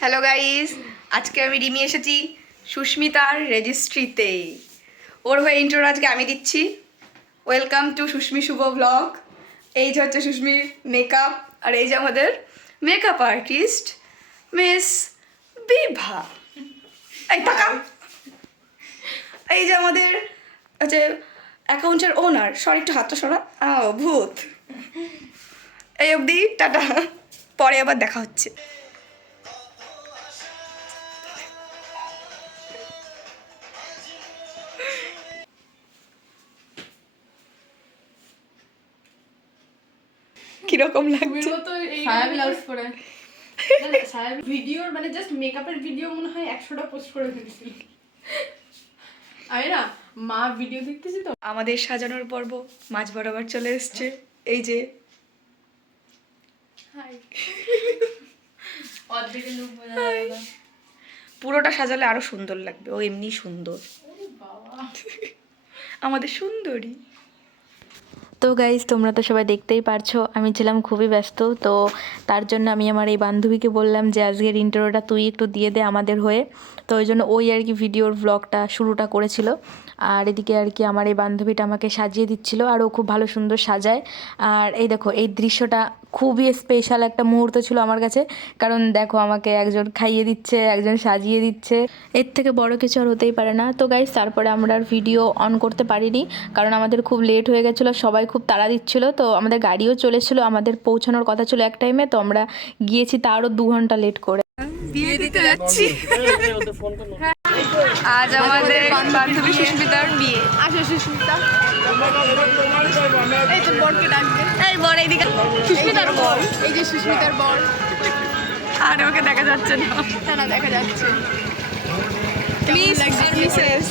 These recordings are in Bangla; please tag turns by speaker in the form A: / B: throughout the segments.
A: হ্যালো গাইস আজকে আমি রিমি এসেছি সুস্মিতার রেজিস্ট্রিতে ওর হয়ে ইন্টার আজকে আমি দিচ্ছি। Welcome to Susmi Shubho blog এই যে হচ্ছে সুস্মির মেকআপ আর এই যে আমাদের মেকআপ আর্টিস্ট মিস বিভা এই টাকা এই যে আমাদের হচ্ছে অ্যাকাউন্টের ওনার সরি একটু হাতটা সরা। আও ভূত। এই অবধি টাটা। পরে আবার দেখা হচ্ছে। কীরকম লাগছে?
B: সায়া ব্লাউজ পরে সায়া ভিডিওর মানে জাস্ট মেকআপের ভিডিও মনে হয় একশোটা পোস্ট করে ফেলেছিল। আমি না মা ভিডিও দেখতেছি তো?
A: আমাদের সাজানোর পর্ব মাঝ বরাবর চলে এসছে। এই যে। পুরোটা সাজালে আরও সুন্দর লাগবে। ও এমনি সুন্দর। আমাদের সুন্দরী।
C: তো গাইজ তোমরা তো সবাই দেখতেই পারছ, আমি ছিলাম খুবই ব্যস্ত, তো তার জন্য আমি আমার এই বান্ধবীকে বললাম যে আজকের ইন্টারভিউটা তুই একটু দিয়ে দে আমাদের হয়ে। তো ওই জন্য ওই আর কি ভিডিওর ব্লগটা শুরুটা করেছিল। আর এদিকে আর কি আমার এই বান্ধবীটা আমাকে সাজিয়ে দিচ্ছিল, আর ও খুব ভালো সুন্দর সাজায়। আর এই দেখো, এই দৃশ্যটা খুবই স্পেশাল একটা মুহূর্ত ছিল আমার কাছে। কারণ দেখো আমাকে একজন খাইয়ে দিচ্ছে একজন সাজিয়ে দিচ্ছে। এর থেকে বড় কিছু আর হতেই পারে না। তো গাইজ তারপরে আমরা আর ভিডিও অন করতে পারিনি। কারণ আমাদের খুব লেট হয়ে গেছিল সবাই খুব তাড়া দিচ্ছিল। তো আমাদের গাড়িও চলেছিল আমাদের পৌঁছানোর কথা ছিল এক টাইমে তো আমরা গিয়েছি তারও দু ঘণ্টা লেট করে।
A: বিয়ে দিতে যাচ্ছি। আজ আমাদের বান্ধবী সুস্মিতার বিয়ে।
B: আসো সুস্মিতা। এই তো বরকে ডাকবে।
A: এই বর এইদিকে। সুস্মিতার বর।
B: এই যে সুস্মিতার বর।
A: আর ওকে দেখা যাচ্ছে না।
B: না দেখা যাচ্ছে।
A: মিস আর মিসেস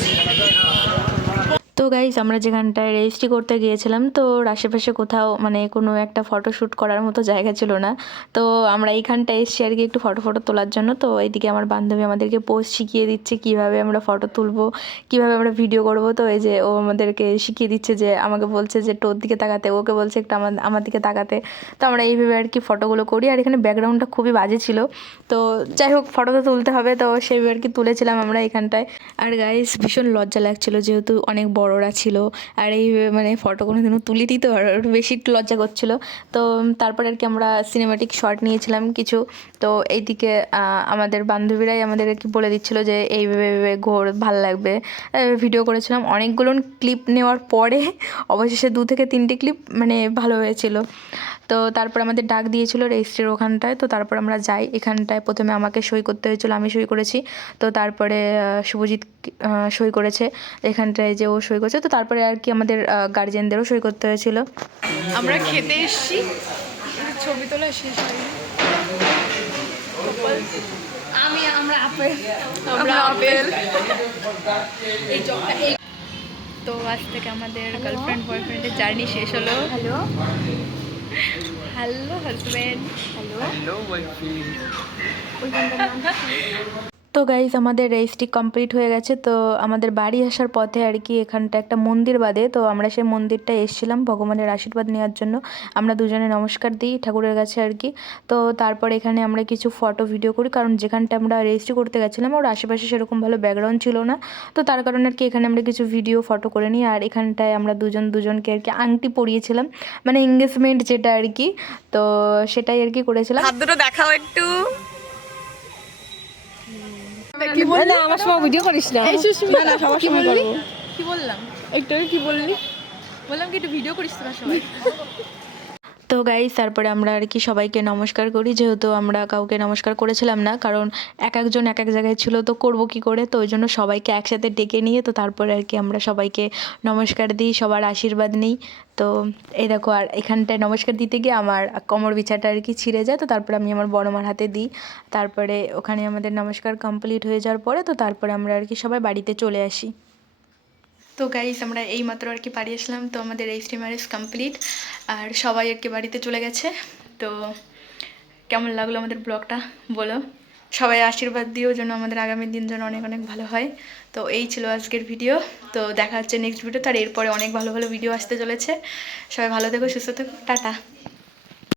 C: তো গাইজ আমরা যেখানটায় রেজিস্ট্রি করতে গিয়েছিলাম, তো আশেপাশে কোথাও মানে কোনো একটা ফটো শ্যুট করার মতো জায়গা ছিল না। তো আমরা এইখানটায় এসেছি আর কি একটু ফটো ফটো তোলার জন্য। তো এইদিকে আমার বান্ধবী আমাদেরকে পোস্ট শিখিয়ে দিচ্ছে, কীভাবে আমরা ফটো তুলবো, কীভাবে আমরা ভিডিও করব। তো এই যে ও আমাদেরকে শিখিয়ে দিচ্ছে যে, আমাকে বলছে যে টোর দিকে তাকাতে। ওকে বলছে একটু আমার আমার দিকে তাকাতে। তো আমরা এইভাবে আর কি ফটোগুলো করি। আর এখানে ব্যাকগ্রাউন্ডটা খুবই বাজে ছিল। তো যাই হোক ফটো তো তুলতে হবে। তো সেইভাবে আর কি তুলেছিলাম আমরা এখানটায় আর গাইস ভীষণ লজ্জা লাগছিল যেহেতু অনেক বড়রা ছিল। আর এই মানে ফটো কোনো দিনও তুলিনি তো, আর একটু বেশি একটু লজ্জা করছিল। তো তারপরে আর কি আমরা সিনেমাটিক শট নিয়েছিলাম কিছু। তো, এইদিকে আমাদের বান্ধবীরাই আমাদের কি বলে দিচ্ছিল যে এইভাবে ঘোর, ভালো লাগবে। ভিডিও করেছিলাম। অনেকগুলো ক্লিপ নেওয়ার পরে, অবশেষে দু থেকে তিনটে ক্লিপ মানে ভালো হয়েছিল। তো, তারপর আমাদের ডাক দিয়েছিল রেজিস্ট্রির ওখানটায়। তো, তারপর আমরা যাই এখানটায়। প্রথমে আমাকে সই করতে হয়েছিল, আমি সই করেছি। তো, তারপরে শুভজিৎ সই করেছে। এখানটায় যে ও সই করেছে। তো তারপরে আর কি আমাদের গার্জেনদেরও সই করতে হয়েছিল।
B: আমরা খেতে এসেছি। ছবি তোলা শেষ হয়নি। আমি আমরা আপেল। আমরা আপেল। এই এই
A: তো আজ থেকে আমাদের গার্লফ্রেন্ড বয়ফ্রেন্ডের জার্নি শেষ হলো।
B: হ্যালো
A: হ্যালো হাজব্যান্ড
B: হ্যালো
C: তো গাইজ আমাদের রেজিস্ট্রি কমপ্লিট হয়ে গেছে। তো আমাদের বাড়ি আসার পথে আর কি এখানটা একটা মন্দির বাদে। তো আমরা সেই মন্দিরটা এসেছিলাম ভগবানের আশীর্বাদ নেওয়ার জন্য। আমরা দুজনে নমস্কার দিই ঠাকুরের কাছে আর কি। তো তারপর এখানে আমরা কিছু ফটো ভিডিও করি। কারণ যেখানটা আমরা রেজিস্ট্রি করতে গেছিলাম, ওর আশেপাশে সেরকম ভালো ব্যাকগ্রাউন্ড ছিল না। তো তার কারণে আর কি এখানে আমরা কিছু ভিডিও ফটো করে নিই। আর এখানটায় আমরা দুজন দুজনকে আর কি আংটি পরিয়েছিলাম। মানে এঙ্গেজমেন্ট যেটা আর কি, তো সেটাই আর কি করেছিলাম।
A: দেখাও একটু।
B: কি বললি?
D: আমার সময় ভিডিও করিস না।
B: এই সুস্মিতা
D: না সবার
B: কি
D: সময় করব।
B: কি বললাম? একটু কি বললি?
D: বললাম কি একটু ভিডিও করিস তোরা সবাই
C: তো গাইজ তারপরে আমরা আর কি সবাইকে নমস্কার করি। যেহেতু আমরা কাউকে নমস্কার করেছিলাম না, কারণ এক একজন এক এক জায়গায় ছিল, তো করব কি করে? তো ওই জন্য সবাইকে একসাথে ডেকে নিয়ে, তো তারপরে আর কি আমরা সবাইকে নমস্কার দিই, সবার আশীর্বাদ নিই। তো এই দেখো, আর এখানটায় নমস্কার দিতে গিয়ে আমার কোমর বিছাটা আর কি ছিঁড়ে যায়, তো তারপরে আমি আমার বড় মার হাতে দিই। তারপরে ওখানে আমাদের নমস্কার কমপ্লিট হয়ে যাওয়ার পরে, তো তারপরে আমরা আর কি সবাই বাড়িতে চলে আসি।
A: তো গাইস আমরা এই মাত্র আর কি বাড়ি আসলাম। তো আমাদের রেজিস্ট্রি ম্যারেজ কমপ্লিট আর সবাই আর কি বাড়িতে চলে গেছে। তো কেমন লাগল আমাদের ব্লগটা? বলো। সবাই আশীর্বাদ দিও যেন আমাদের আগামী দিন যেন অনেক অনেক ভালো হয়। তো এই ছিল আজকের ভিডিও। তো দেখা হচ্ছে নেক্সট ভিডিও তার এরপরে অনেক ভালো ভালো ভিডিও আসতে চলেছে। সবাই ভালো থেকো, সুস্থ থেকো। টাটা।